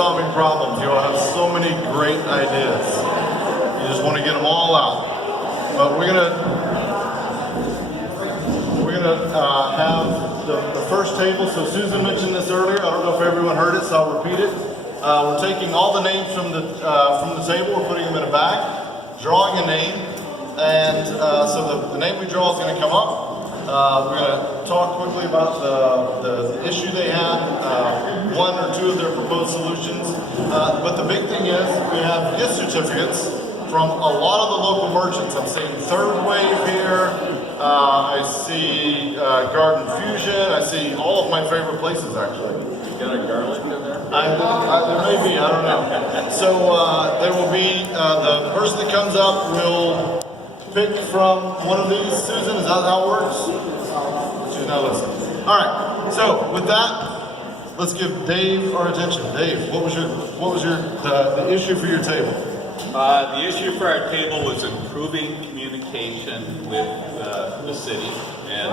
solving problems. You all have so many great ideas. You just want to get them all out. But we're gonna have the first table. So Susan mentioned this earlier. I don't know if everyone heard it, so I'll repeat it. We're taking all the names from the table. We're putting them in a bag, drawing a name, and so the name we draw is going to come up. We're going to talk quickly about the issue they had, one or two of their proposed solutions. But the big thing is we have gift certificates from a lot of the local merchants. I'm seeing Third Wave here. I see Garden Fusion. I see all of my favorite places, actually. You got a garlic in there? There may be, I don't know. So there will be, the person that comes up will pick from one of these. Susan, is that how it works? She's not listening. All right, so with that, let's give Dave our attention. Dave, what was the issue for your table? The issue for our table was improving communication with the city, and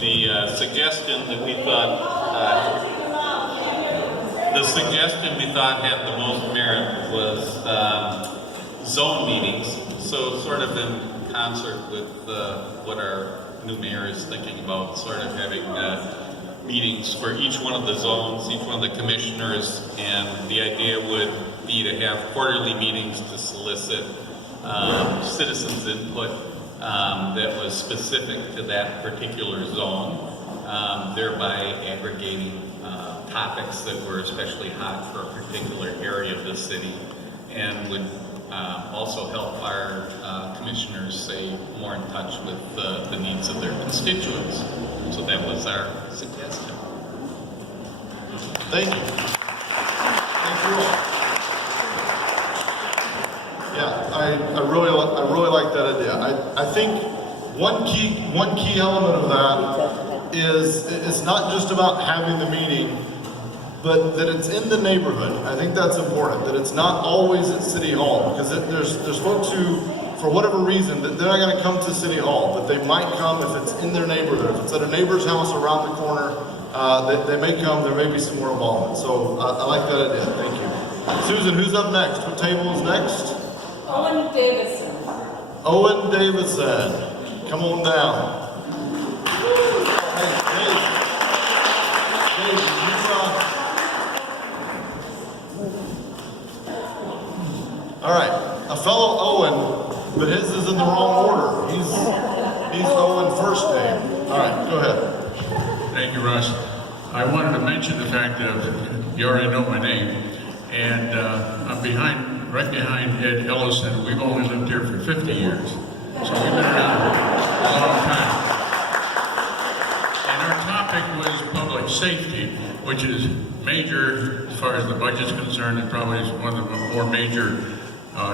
the suggestion that we thought had the most merit was zone meetings. So sort of in concert with what our new mayor is thinking about, sort of having meetings for each one of the zones, each one of the commissioners, and the idea would be to have quarterly meetings to solicit citizens' input that was specific to that particular zone, thereby aggregating topics that were especially hot for a particular area of the city, and would also help our commissioners stay more in touch with the needs of their constituents. So that was our suggestion. Thank you. Thank you all. Yeah, I really like that idea. I think one key element of that is it's not just about having the meeting, but that it's in the neighborhood. I think that's important, that it's not always at City Hall, because there's folks who, for whatever reason, that they're not going to come to City Hall, but they might come if it's in their neighborhood. If it's at a neighbor's house around the corner, they may come, there may be some more involvement. So I like that idea, thank you. Susan, who's up next? What table is next? Owen Davidson. Owen Davidson, come on down. Hey, Dave, all right, a fellow Owen, but his is in the wrong order. He's Owen first name. All right, go ahead. Thank you, Russ. I wanted to mention the fact that you already know my name, and I'm right behind Ed Ellison. We've only lived here for 50 years, so we've been around a long time. And our topic was public safety, which is major as far as the budget's concerned, and probably is one of the more major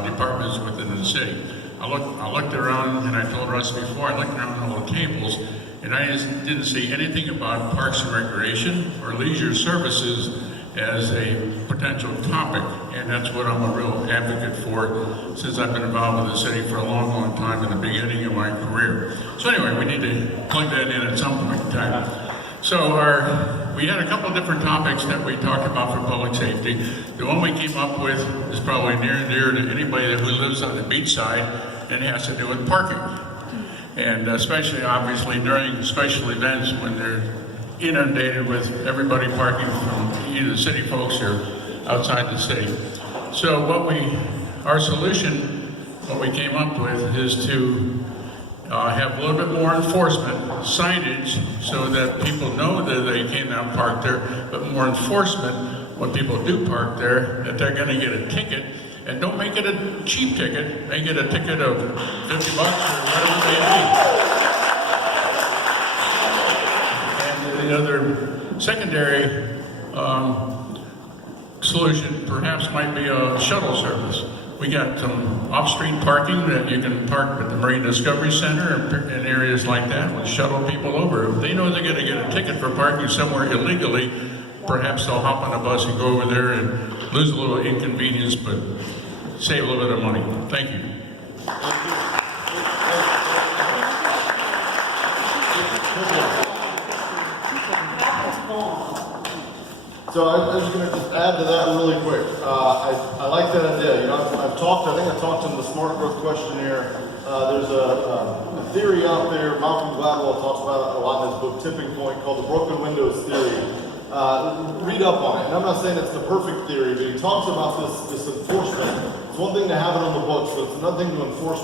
departments within the city. I looked around, and I told Russ before, I looked around all the tables, and I just didn't see anything about Parks and Recreation or leisure services as a potential topic, and that's what I'm a real advocate for since I've been involved with the city for a long, long time in the beginning of my career. So anyway, we need to plug that in at some point in time. So we had a couple of different topics that we talked about for public safety. The one we came up with is probably near and dear to anybody who lives on the beach side, and it has to do with parking. And especially, obviously, during special events when they're inundated with everybody parking from either city folks or outside the city. So our solution, what we came up with, is to have a little bit more enforcement, signage, so that people know that they cannot park there, but more enforcement when people do park there, that they're going to get a ticket. And don't make it a cheap ticket, make it a ticket of $50 or whatever it may be. And the other secondary solution perhaps might be a shuttle service. We got some off-street parking that you can park at the Marine Discovery Center and areas like that. We'll shuttle people over. If they know they're going to get a ticket for parking somewhere illegally, perhaps they'll hop on a bus and go over there and lose a little inconvenience, but save a little bit of money. Thank you. So I was going to just add to that really quick. I like that idea. You know, I've talked, I think I talked in the Smart Growth Questionnaire. There's a theory out there, Malcolm Gladwell talks about it a lot in his book, Tipping Point, called the broken windows theory. Read up on it. And I'm not saying it's the perfect theory, but he talks about this enforcement. It's one thing to have it on the books, but it's another thing to enforce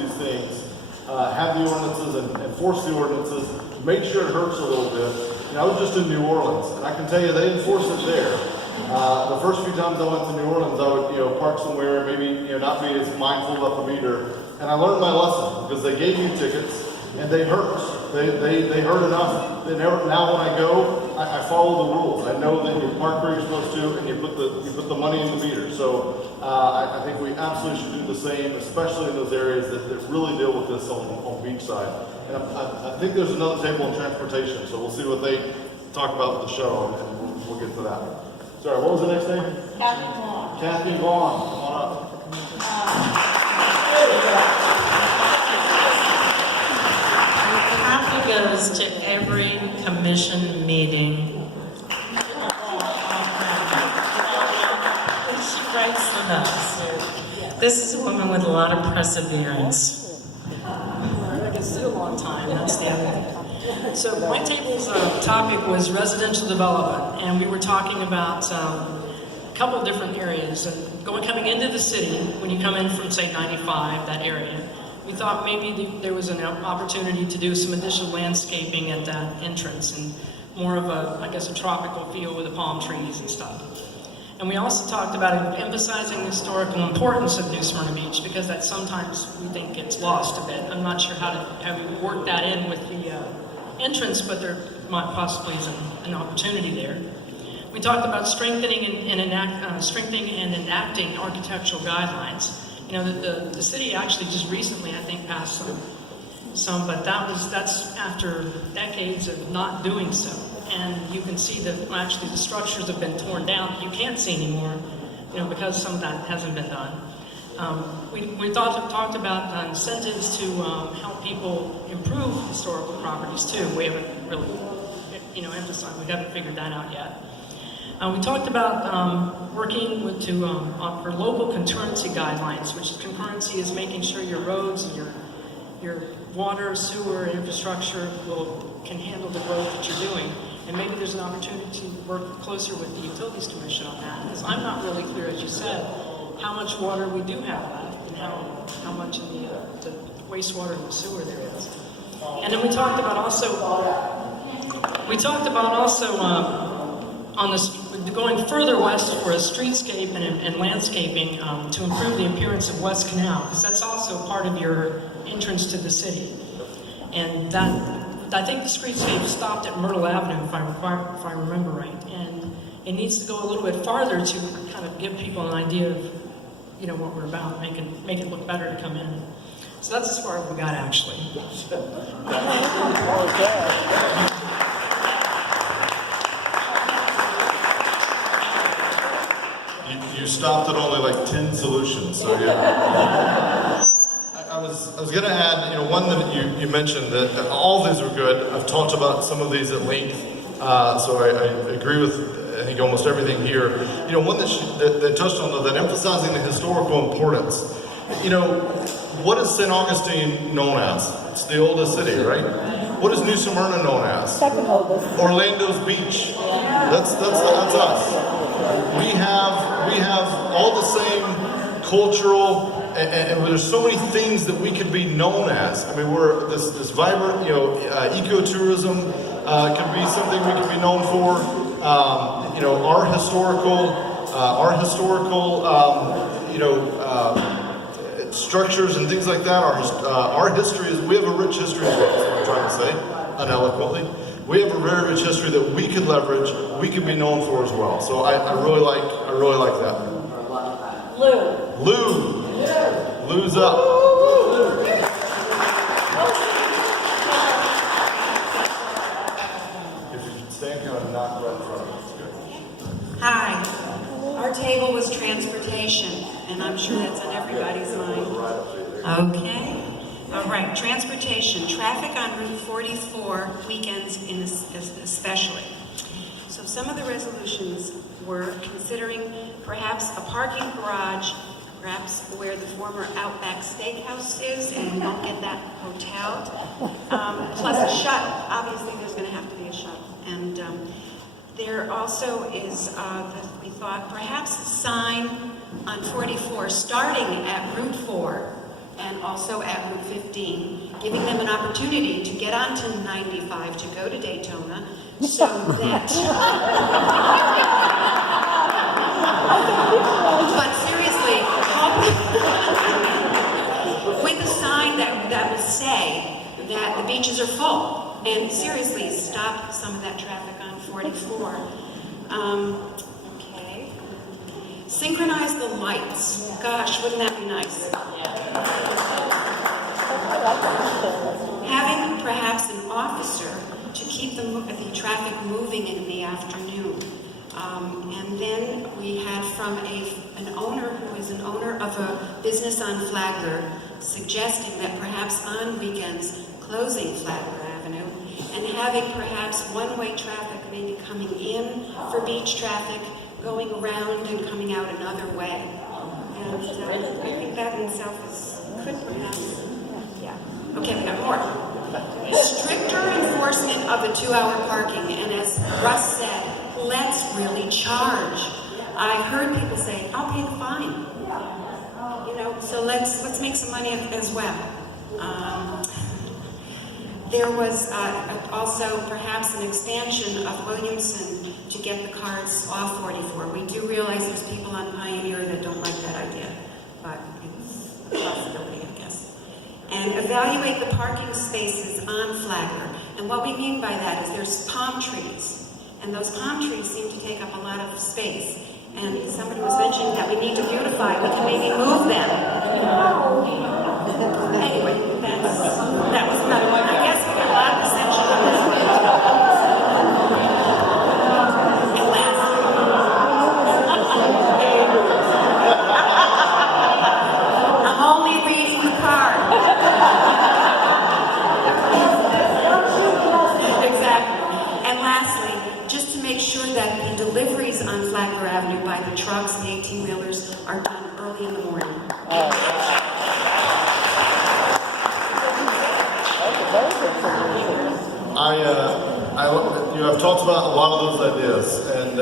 these things. Have the ordinances and enforce the ordinances. Make sure it hurts a little bit. You know, I was just in New Orleans, and I can tell you they enforce it there. The first few times I went to New Orleans, I would, park somewhere, maybe, not be as mindful about the meter. And I learned my lesson because they gave me tickets and they hurt. They hurt enough. Now when I go, I follow the rules. I know that you park where you're supposed to and you put the money in the meter. So I think we absolutely should do the same, especially in those areas that really deal with this on beachside. And I think there's another table on transportation, so we'll see what they talk about with the show, and we'll get to that. Sorry, what was the next name? Kathy Vaughn. Kathy Vaughn, come on up. Kathy goes to every commission meeting. She writes the notes. This is a woman with a lot of perseverance. I can sit a long time, that's the other thing. So my table's topic was residential development, and we were talking about a couple of different areas. And coming into the city, when you come in from, say, 95, that area, we thought maybe there was an opportunity to do some additional landscaping at that entrance and more of a tropical feel with the palm trees and stuff. And we also talked about emphasizing the historical importance of New Smyrna Beach, because that sometimes we think gets lost a bit. I'm not sure how we work that in with the entrance, but there might possibly is an opportunity there. We talked about strengthening and enacting architectural guidelines. You know, the city actually just recently, I think, passed some, but that's after decades of not doing so. And you can see that actually the structures have been torn down. You can't see anymore, because some of that hasn't been done. We talked about incentives to help people improve historical properties too. We haven't really, emphasized. We haven't figured that out yet. We talked about working for local concurrency guidelines, which concurrency is making sure your roads and your water, sewer, infrastructure can handle the growth that you're doing. And maybe there's an opportunity to work closer with the Utilities Commission on that, because I'm not really clear, as you said, how much water we do have left and how much in the wastewater and the sewer there is. And then we talked about also on this going further west for a streetscape and landscaping to improve the appearance of West Canal, because that's also part of your entrance to the city. And I think the streetscape stopped at Myrtle Avenue, if I remember right, and it needs to go a little bit farther to kind of give people an idea of, what we're about, make it look better to come in. So that's as far as we got, actually. You stopped at only like 10 solutions, so yeah. I was going to add, one that you mentioned, that all these are good. I've talked about some of these at length, so I agree with, I think, almost everything here. One that touched on that emphasizing the historical importance. What is St. Augustine known as? It's the oldest city, right? What is New Smyrna known as? Second oldest. Orlando's Beach. That's us. We have all the same cultural, and there's so many things that we could be known as. I mean, we're this vibrant, ecotourism could be something we could be known for. Our historical, structures and things like that. Our history we have a rich history as well. That's what I'm trying to say, uneloquently. We have a very rich history that we could leverage, we could be known for as well. So I really like that. Lou's up. If you stand kind of knock right in front of us, it's good. Hi. Our table was transportation, and I'm sure that's on everybody's mind. Okay. All right, transportation, traffic on Route 44 weekends especially. So So some of the resolutions were considering perhaps a parking garage, perhaps where the former Outback Steakhouse is, and we won't get that hotel. Plus a shuttle. Obviously, there's going to have to be a shuttle. And there also is, we thought, perhaps a sign on 44, starting at Route 4 and also at Route 15, giving them an opportunity to get onto 95 to go to Daytona, so that... But seriously, with a sign that would say that the beaches are full, and seriously stop some of that traffic on 44. Okay. Synchronize the lights. Gosh, wouldn't that be nice? Having perhaps an officer to keep the traffic moving in the afternoon. And then we had from an owner who is an owner of a business on Flagler suggesting that perhaps on weekends closing Flagler Avenue and having perhaps one-way traffic maybe coming in for beach traffic, going around and coming out another way. And I think that in itself could perhaps, yeah. Okay, we got more. Stricter enforcement of the 2-hour parking, and as Russ said, let's really charge. I heard people say, I'll pay the fine. You know, so let's make some money as well. There was also perhaps an expansion of Williamson to get the cars off 44. We do realize there's people on Pioneer that don't like that idea, but it's a possibility, I guess. And evaluate the parking spaces on Flagler. And what we mean by that is there's palm trees. And those palm trees seem to take up a lot of space. And somebody was mentioning that we need to beautify. We can maybe move them. Anyway, that was another one. I guess we got a lot of dissension on this one. And lastly, I'm only reading the card. Exactly. And lastly, just to make sure that the deliveries on Flagler Avenue by the trucks, the 18-wheelers, are done early in the morning. I've talked about a lot of those ideas, and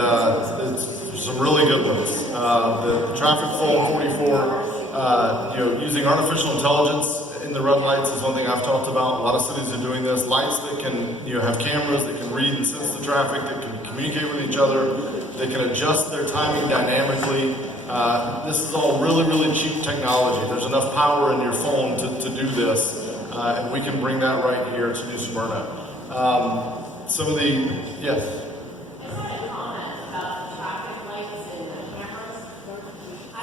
it's some really good ones. The traffic flow on 44, using artificial intelligence in the red lights is one thing I've talked about. A lot of cities are doing this. Lights that can, have cameras that can read and sense the traffic, that can communicate with each other, they can adjust their timing dynamically. This is all really, really cheap technology. There's enough power in your phone to do this, and we can bring that right here to New Smyrna. Some of the, yes? I just had a comment about the traffic lights and the cameras. A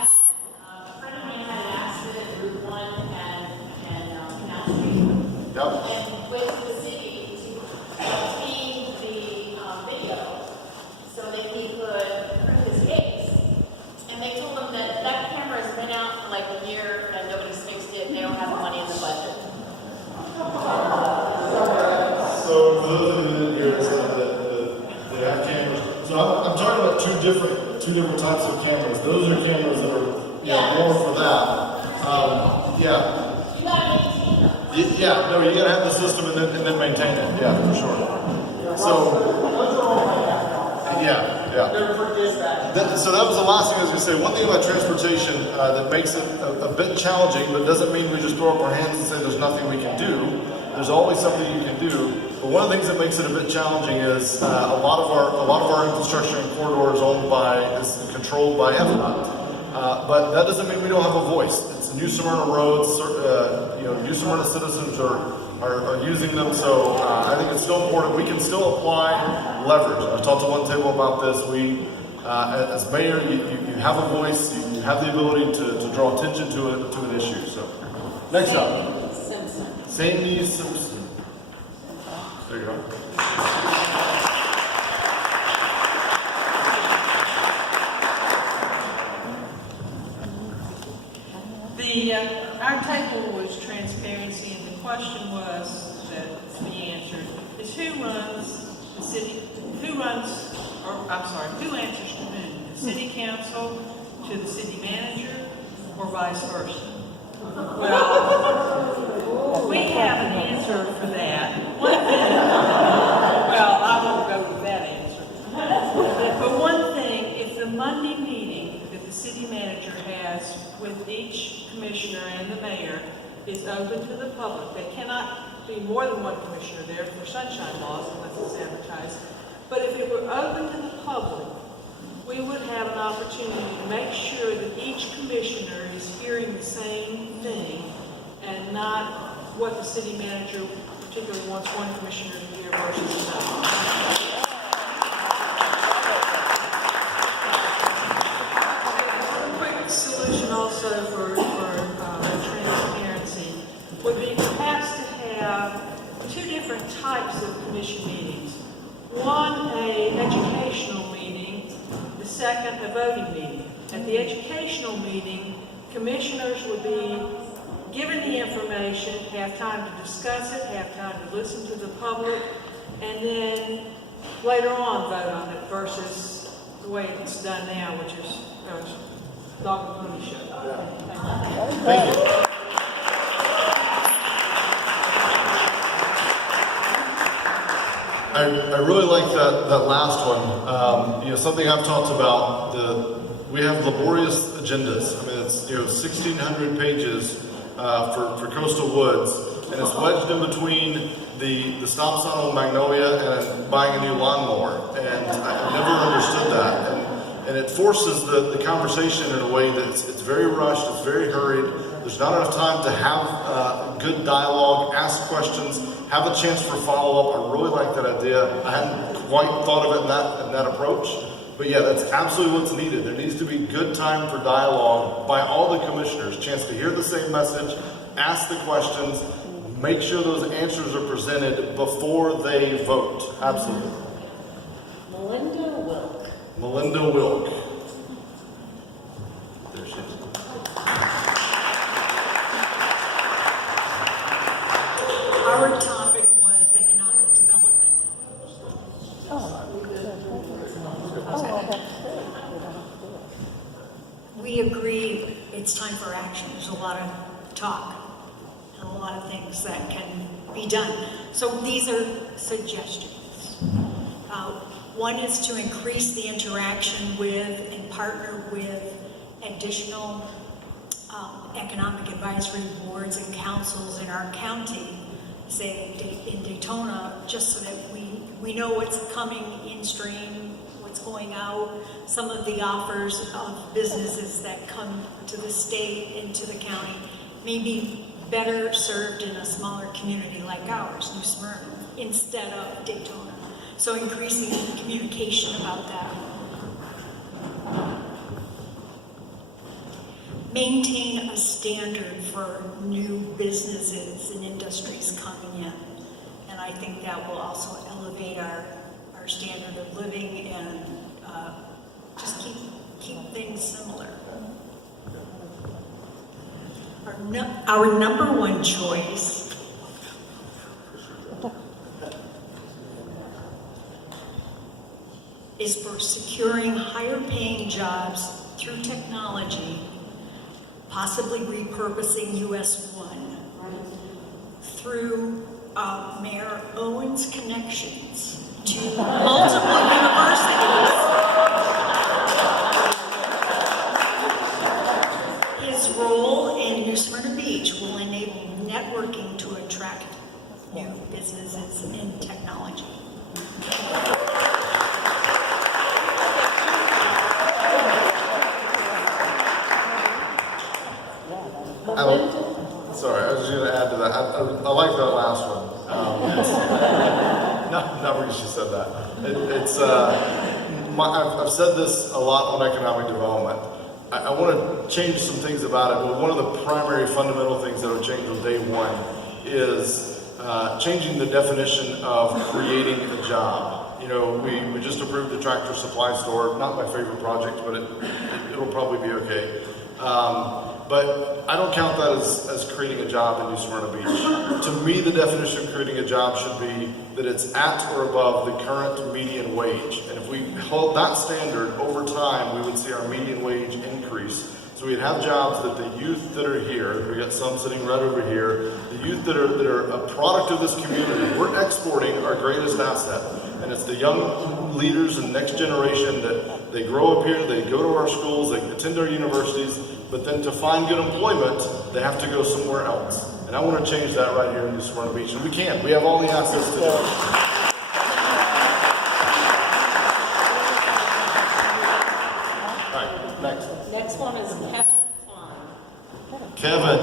friend of mine had an accident at Route 1 and Canal Street. Yep. And went to the city to obtain the video so that he could prove his case. And they told him that that camera has been out for like a year and nobody's fixed it and they don't have the money in the budget. So for those of you that hear that have cameras, so I'm talking about two different types of cameras. Those are cameras that are more for that. Yeah. You gotta maintain them. Yeah, no, you gotta have the system and then maintain it. Yeah, for sure. So so that was the last thing I was going to say. One thing about transportation that makes it a bit challenging, but doesn't mean we just throw up our hands and say there's nothing we can do. There's always something you can do. But one of the things that makes it a bit challenging is a lot of our infrastructure and corridors is controlled by FDOT. But that doesn't mean we don't have a voice. It's New Smyrna roads. New Smyrna citizens are using them. So I think it's still important. We can still apply leverage. I talked to one table about this. As mayor, you have a voice. You have the ability to draw attention to an issue. So next up. Sandy Simpson. There you go. Our table was transparency, and the question was, that to be answered, is who runs two answers to whom? The city council to the city manager, or vice versa? Well, we have an answer for that. One thing, well, I won't go with that answer. But one thing, if the Monday meeting that the city manager has with each commissioner and the mayor is open to the public, they cannot be more than one commissioner there for sunshine laws unless it's advertised. But if it were open to the public, we would have an opportunity to make sure that each commissioner is hearing the same thing and not what the city manager particularly wants one commissioner to hear versus another. A quick solution also for transparency would be perhaps to have two different types of commission meetings. One, an educational meeting, the second, a voting meeting. At the educational meeting, commissioners would be given the information, have time to discuss it, have time to listen to the public, and then later on vote on it versus the way it's done now, which is dog and pony show. Thank you. I really like that last one. Something I've talked about, we have laborious agendas. I mean, it's 1,600 pages for Coastal Woods, and it's wedged in between the stop sign on Magnolia and buying a new lawnmower. And I've never understood that. And it forces the conversation in a way that it's very rushed, it's very hurried. There's not enough time to have good dialogue, ask questions, have a chance for follow-up. I really like that idea. I hadn't quite thought of it in that approach. But yeah, that's absolutely what's needed. There needs to be good time for dialogue by all the commissioners, chance to hear the same message, ask the questions, make sure those answers are presented before they vote. Absolutely. Melinda Wilk. Melinda Wilk. There she is. Our topic was economic development. We agree it's time for action. There's a lot of talk and a lot of things that can be done. So these are suggestions. One is to increase the interaction with and partner with additional economic advisory boards and councils in our county, say in Daytona, just so that we know what's coming in stream, what's going out, some of the offers of businesses that come to the state and to the county may be better served in a smaller community like ours, New Smyrna, instead of Daytona. So increasing the communication about that. Maintain a standard for new businesses and industries coming in. And I think that will also elevate our standard of living and just keep things similar. Our number one choice is for securing higher paying jobs through technology, possibly repurposing US 1 through Mayor Owen's connections to multiple universities. His role in New Smyrna Beach will enable networking to attract new businesses in technology. Sorry, I was just going to add to that. I like that last one. Not where she said that. I've said this a lot on economic development. I want to change some things about it, but one of the primary fundamental things that will change on day one is changing the definition of creating a job. You know, we just approved the Tractor Supply Store, not my favorite project, but it'll probably be okay. But I don't count that as creating a job in New Smyrna Beach. To me, the definition of creating a job should be that it's at or above the current median wage. And if we hold that standard over time, we would see our median wage increase. So we'd have jobs that the youth that are here, we got some sitting right over here, the youth that are a product of this community, we're exporting our greatest asset. And it's the young leaders and next generation that they grow up here, they go to our schools, they attend our universities, but then to find good employment, they have to go somewhere else. And I want to change that right here in New Smyrna Beach. And we can. We have all the assets to do it. All right, next. Next one is Kevin Klein. Kevin.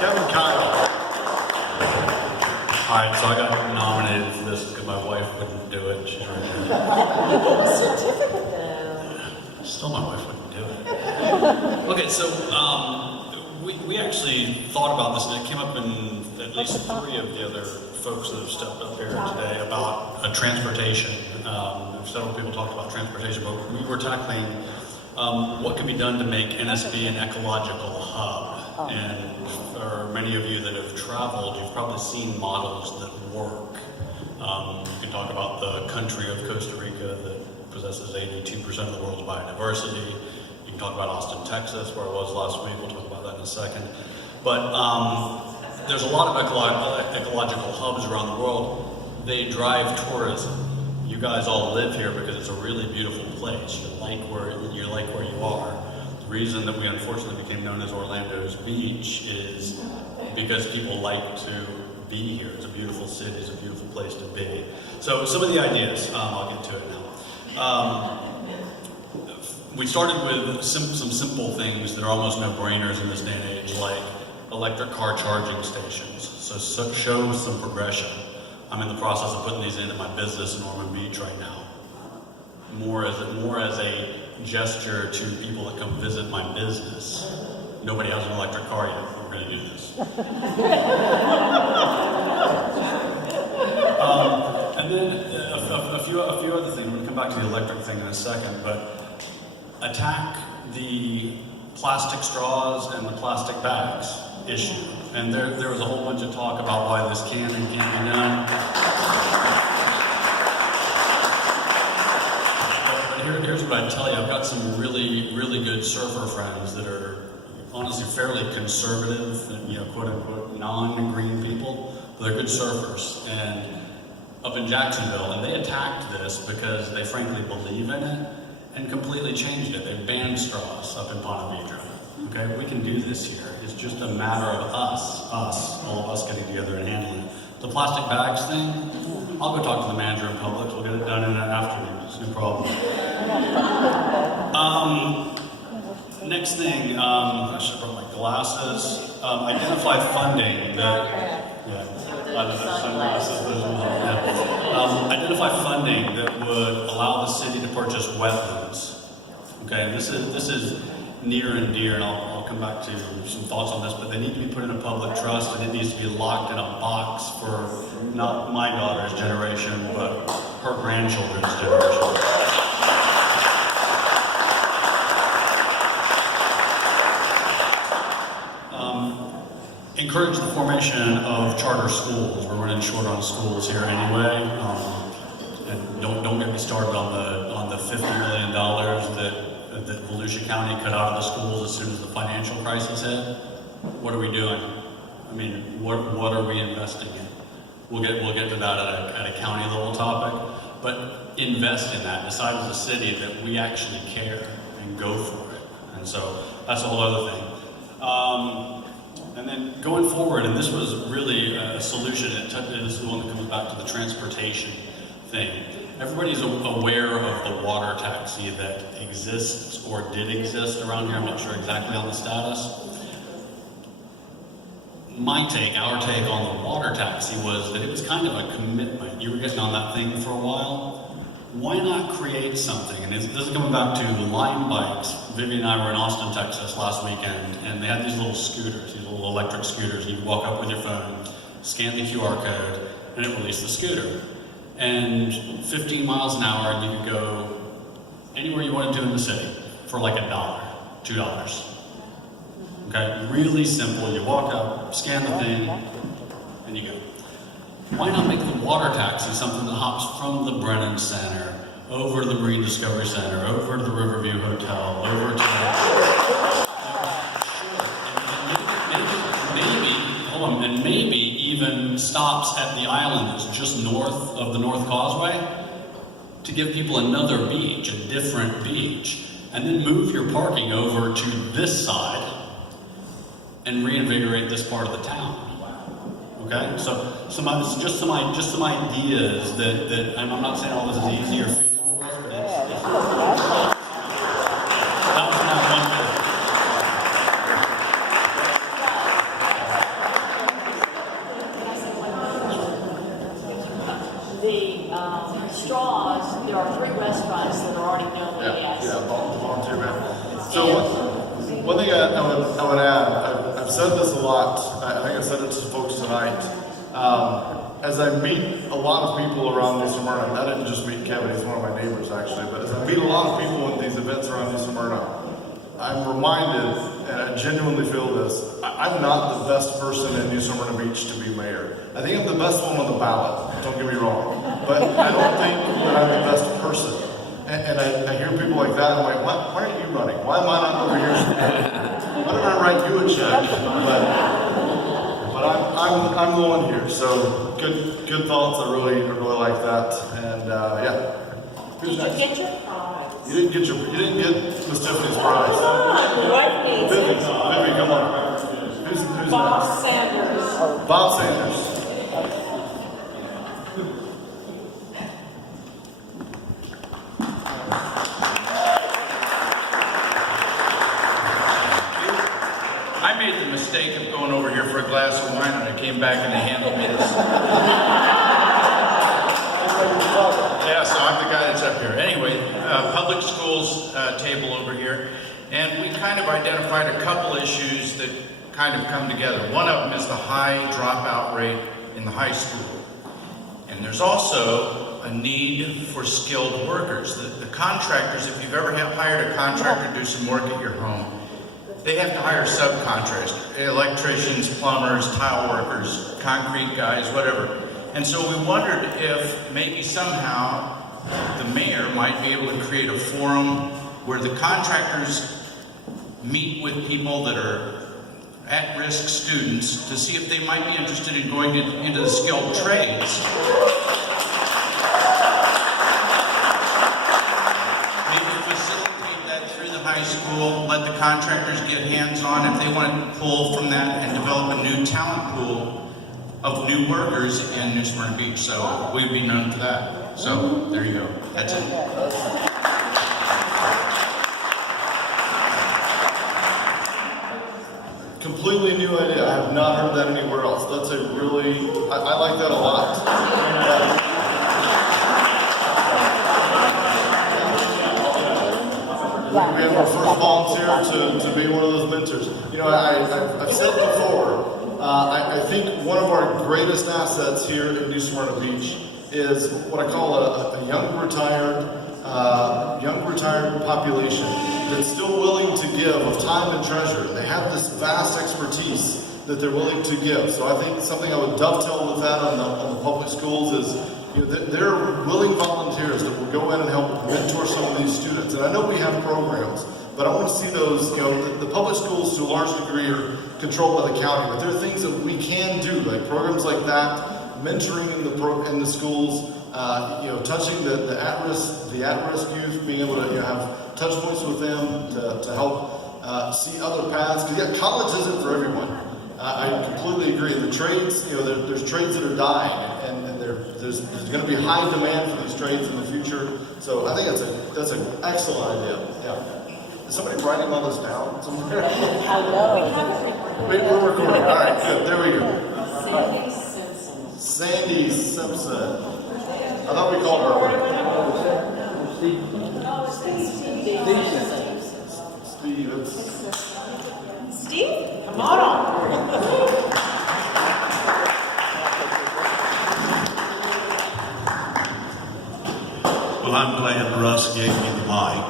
Kevin Kyle. All right, so I got nominated for this because my wife wouldn't do it. She's right here. Certificate though. Still, my wife wouldn't do it. Okay, so we actually thought about this, and it came up in at least 3 of the other folks that have stepped up here today about transportation. Several people talked about transportation, but we were tackling what can be done to make NSB an ecological hub. And for many of you that have traveled, you've probably seen models that work. You can talk about the country of Costa Rica that possesses 82% of the world's biodiversity. You can talk about Austin, Texas, where I was last week. We'll talk about that in a second. But there's a lot of ecological hubs around the world. They drive tourism. You guys all live here because it's a really beautiful place. You like where you are. The reason that we unfortunately became known as Orlando's Beach is because people like to be here. It's a beautiful city. It's a beautiful place to be. So some of the ideas, I'll get to it now. We started with some simple things that are almost no-brainers in this day and age, like electric car charging stations. So show some progression. I'm in the process of putting these into my business in Ormond Beach right now. More as a gesture to people that come visit my business. Nobody has an electric car yet. We're going to do this. And then a few other things. We'll come back to the electric thing in a second, but attack the plastic straws and the plastic bags issue. And there was a whole bunch of talk about why this can and can't be done. But here's what I tell you. I've got some really, really good surfer friends that are honestly fairly conservative, quote unquote, non-green people. But they're good surfers. And up in Jacksonville, and they attacked this because they frankly believe in it and completely changed it. They banned straws up in Ponte Vedra. Okay, we can do this here. It's just a matter of all of us getting together and handling it. The plastic bags thing, I'll go talk to the manager in Publix. We'll get it done in an afternoon. It's no problem. Next thing, I should have brought my glasses. Identify funding that. Identify funding that would allow the city to purchase wetlands. Okay, and this is near and dear, and I'll come back to some thoughts on this, but they need to be put in a public trust, and it needs to be locked in a box for not my daughter's generation, but her grandchildren's generation. Encourage the formation of charter schools. We're running short on schools here anyway. And don't get me started on the $50 million that Volusia County cut out of the schools as soon as the financial crisis hit. What are we doing? I mean, what are we investing in? We'll get to that at a county level topic, but invest in that. Decide as a city that we actually care and go for it. And so that's a whole other thing. And then going forward, and this was really a solution, this is the one that comes back to the transportation thing. Everybody's aware of the water taxi that exists or did exist around here. I'm not sure exactly on the status. Our take on the water taxi was that it was kind of a commitment. You were getting on that thing for a while. Why not create something? And this is coming back to Lime Bikes. Vivian and I were in Austin, Texas last weekend, and they had these little scooters, these little electric scooters. You could walk up with your phone, scan the QR code, and it released the scooter. And 15 miles an hour, and you could go anywhere you wanted to in the city for like $1, $2. Okay, really simple. You walk up, scan the thing, and you go. Why not make the water taxi something that hops from the Brennan Center over to the Marine Discovery Center, over to the Riverview Hotel, over to and maybe even stops at the island that's just north of the North Causeway to give people another beach, a different beach, and then move your parking over to this side and reinvigorate this part of the town. Okay, so just some ideas that I'm not saying all this is easy or feasible, but that was not one bit. The straws, there are 3 restaurants that are already known with gas. Volunteer man. So one thing I would add, I've said this a lot, I think I've said it to folks tonight, as I meet a lot of people around New Smyrna, and I didn't just meet Kevin, he's one of my neighbors actually, but as I meet a lot of people in these events around New Smyrna, I'm reminded, and I genuinely feel this, I'm not the best person in New Smyrna Beach to be mayor. I think I'm the best one on the ballot, don't get me wrong, but I don't think that I'm the best person. And I hear people like that, and I'm like, why aren't you running? Why am I not over here? Why don't I write you a check? But I'm the one here, so good thoughts. I really like that, and yeah. Who's next? Did you get your prize? You didn't get Miss Tiffany's prize. What is it? Vivi, come on. Who's Bob next? Sanders. Bob Sanders. I made the mistake of going over here for a glass of wine, and I came back and they handed me this. Yeah, so I'm the guy that's up here. Anyway, public schools table over here, and we kind of identified a couple issues that kind of come together. One of them is the high dropout rate in the high school. And there's also a need for skilled workers. The contractors, if you've ever hired a contractor to do some work at your home, they have to hire subcontractors, electricians, plumbers, tile workers, concrete guys, whatever. And so we wondered if maybe somehow the mayor might be able to create a forum where the contractors meet with people that are at-risk students to see if they might be interested in going into the skilled trades. High school, let the contractors get hands-on if they want to pull from that and develop a new talent pool of new workers in New Smyrna Beach. So we'd be known for that. So there you go. That's it. Completely new idea. I have not heard that anywhere else. That's a really, I like that a lot. We have our first volunteer to be one of those mentors. You know, I've said before, I think one of our greatest assets here in New Smyrna Beach is what I call a young retired population that's still willing to give of time and treasure. They have this vast expertise that they're willing to give. So I think something I would dovetail with that on the public schools is, you know, they're willing volunteers that will go in and help mentor some of these students. And I know we have programs, but I want to see those, you know, the public schools to a large degree are controlled by the county, but there are things that we can do, like programs like that, mentoring in the schools, you know, touching the at-risk youth, being able to, you know, have touch points with them to help see other paths. Because yeah, college isn't for everyone. I completely agree. The trades, you know, there's trades that are dying, and there's going to be high demand for these trades in the future. So I think that's an excellent idea. Yeah. Is somebody writing all this down somewhere? Wait, we're recording. All right, good. There we go. Sandy Simpson. I thought we called her. Steve. Steve, come on. Well, I'm glad Russ gave me the mic.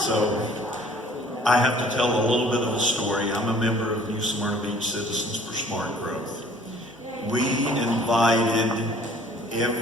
So I have to tell a little bit of a story. I'm a member of New Smyrna Beach Citizens for Smart Growth. We invited every